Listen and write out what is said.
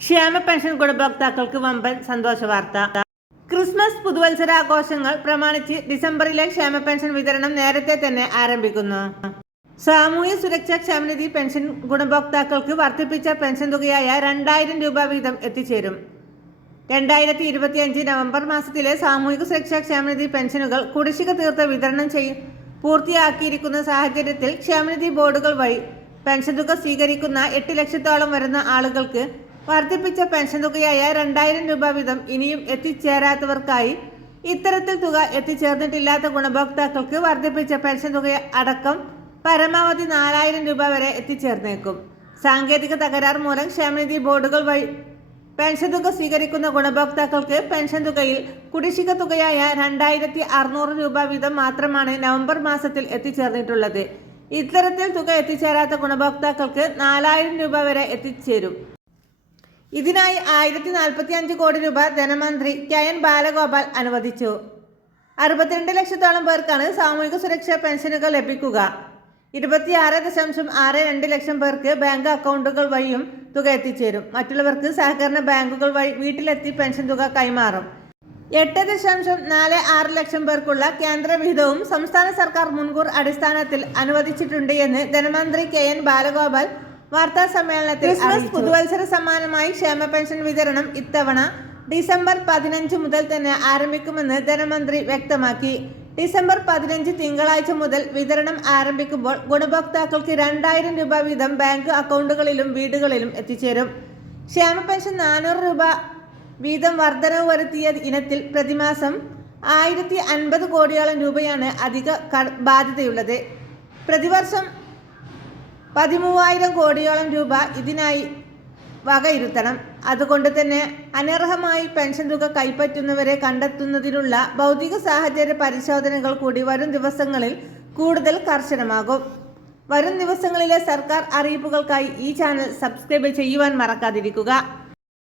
ക്ഷേമ പെൻഷൻ ഗുണഭോക്താക്കൾക്ക് വമ്പൻ സന്തോഷ വാർത്ത. ക്രിസ്മസ് പുതുവത്സരാഘോഷങ്ങൾ പ്രമാണിച്ച് ഡിസംബറിലെ ക്ഷേമ പെൻഷൻ വിതരണം നേരത്തെ തന്നെ ആരംഭിക്കുന്നു. സാമൂഹ്യ സുരക്ഷാ ക്ഷേമനിധി പെൻഷൻ ഗുണഭോക്താക്കൾക്ക് വർദ്ധിപ്പിച്ച പെൻഷൻ തുകയായ രണ്ടായിരം രൂപ വീതം എത്തിച്ചേരും. രണ്ടായിരത്തി ഇരുപത്തിയഞ്ച് നവംബർ മാസത്തിലെ സാമൂഹിക സുരക്ഷാ ക്ഷേമനിധി പെൻഷനുകൾ കുടിശ്ശിക തീർത്ത് വിതരണം ചെയ്യും പൂർത്തിയാക്കിയിരിക്കുന്ന സാഹചര്യത്തിൽ ക്ഷേമനിധി ബോർഡുകൾ വഴി പെൻഷൻ തുക സ്വീകരിക്കുന്ന എട്ട് ലക്ഷത്തോളം വരുന്ന ആളുകൾക്ക് വർദ്ധിപ്പിച്ച പെൻഷൻ തുകയായ രണ്ടായിരം രൂപ വീതം ഇനിയും എത്തിച്ചേരാത്തവർക്കായി ഇത്തരത്തിൽ തുക എത്തിച്ചേർന്നിട്ടില്ലാത്ത ഗുണഭോക്താക്കൾക്ക് വർദ്ധിപ്പിച്ച പെൻഷൻ തുക അടക്കം പരമാവധി നാലായിരം രൂപ വരെ എത്തിച്ചേർന്നേക്കും. സാങ്കേതിക തകരാർ മൂലം ക്ഷേമനിധി ബോർഡുകൾ വഴി പെൻഷൻ തുക സ്വീകരിക്കുന്ന ഗുണഭോക്താക്കൾക്ക് പെൻഷൻ തുകയിൽ കുടിശ്ശിക തുകയായ രണ്ടായിരത്തി അറുന്നൂറ് രൂപ വീതം മാത്രമാണ് നവംബർ മാസത്തിൽ എത്തിച്ചേർന്നിട്ടുള്ളത്. ഇത്തരത്തിൽ തുക എത്തിച്ചേരാത്ത ഗുണഭോക്താക്കൾക്ക് നാലായിരം രൂപ വരെ എത്തിച്ചേരും. ഇതിനായി ആയിരത്തി നാൽപ്പത്തി അഞ്ച് കോടി രൂപ ധനമന്ത്രി കെ എൻ ബാലഗോപാൽ അനുവദിച്ചു. അറുപത്തിരണ്ട് ലക്ഷത്തോളം പേർക്കാണ് സാമൂഹിക സുരക്ഷാ പെൻഷനുകൾ ലഭിക്കുക. ഇരുപത്തിയാറ് ദശാംശം ആറ് രണ്ട് ലക്ഷം പേർക്ക് ബാങ്ക് അക്കൗണ്ടുകൾ വഴിയും തുക എത്തിച്ചേരും. മറ്റുള്ളവർക്ക് സഹകരണ ബാങ്കുകൾ വഴി വീട്ടിലെത്തി പെൻഷൻ തുക കൈമാറും. എട്ട് ദശാംശം നാല് ആറ് ലക്ഷം പേർക്കുള്ള കേന്ദ്ര വിഹിതവും സംസ്ഥാന സർക്കാർ മുൻകൂർ അടിസ്ഥാനത്തിൽ അനുവദിച്ചിട്ടുണ്ട് എന്ന് ധനമന്ത്രി കെ എൻ ബാലഗോപാൽ വാർത്താ സമ്മേളനത്തിൽ ക്രിസ്മസ് പുതുവത്സര സമ്മാനമായി ക്ഷേമ പെൻഷൻ വിതരണം ഇത്തവണ ഡിസംബർ പതിനഞ്ച് മുതൽ തന്നെ ആരംഭിക്കുമെന്ന് ധനമന്ത്രി വ്യക്തമാക്കി. ഡിസംബർ പതിനഞ്ച് തിങ്കളാഴ്ച മുതൽ വിതരണം ആരംഭിക്കുമ്പോൾ ഗുണഭോക്താക്കൾക്ക് രണ്ടായിരം രൂപ വീതം ബാങ്ക് അക്കൗണ്ടുകളിലും വീടുകളിലും എത്തിച്ചേരും. ക്ഷേമ പെൻഷൻ നാനൂറ് രൂപ വീതം വർധനവ് വരുത്തിയ ഇനത്തിൽ പ്രതിമാസം ആയിരത്തി അൻപത് കോടിയോളം രൂപയാണ് അധിക ബാധ്യതയുള്ളത്. പ്രതിവർഷം പതിമൂവായിരം കോടിയോളം രൂപ ഇതിനായി വകയിരുത്തണം അതുകൊണ്ട് തന്നെ അനർഹമായി പെൻഷൻ തുക കൈപ്പറ്റുന്നവരെ കണ്ടെത്തുന്നതിനുള്ള ഭൗതിക സാഹചര്യ പരിശോധനകൾ കൂടി വരും ദിവസങ്ങളിൽ കൂടുതൽ കർശനമാകും. വരും ദിവസങ്ങളിലെ സർക്കാർ അറിയിപ്പുകൾക്കായി ഈ ചാനൽ സബ്സ്ക്രൈബ് ചെയ്യുവാൻ മറക്കാതിരിക്കുക.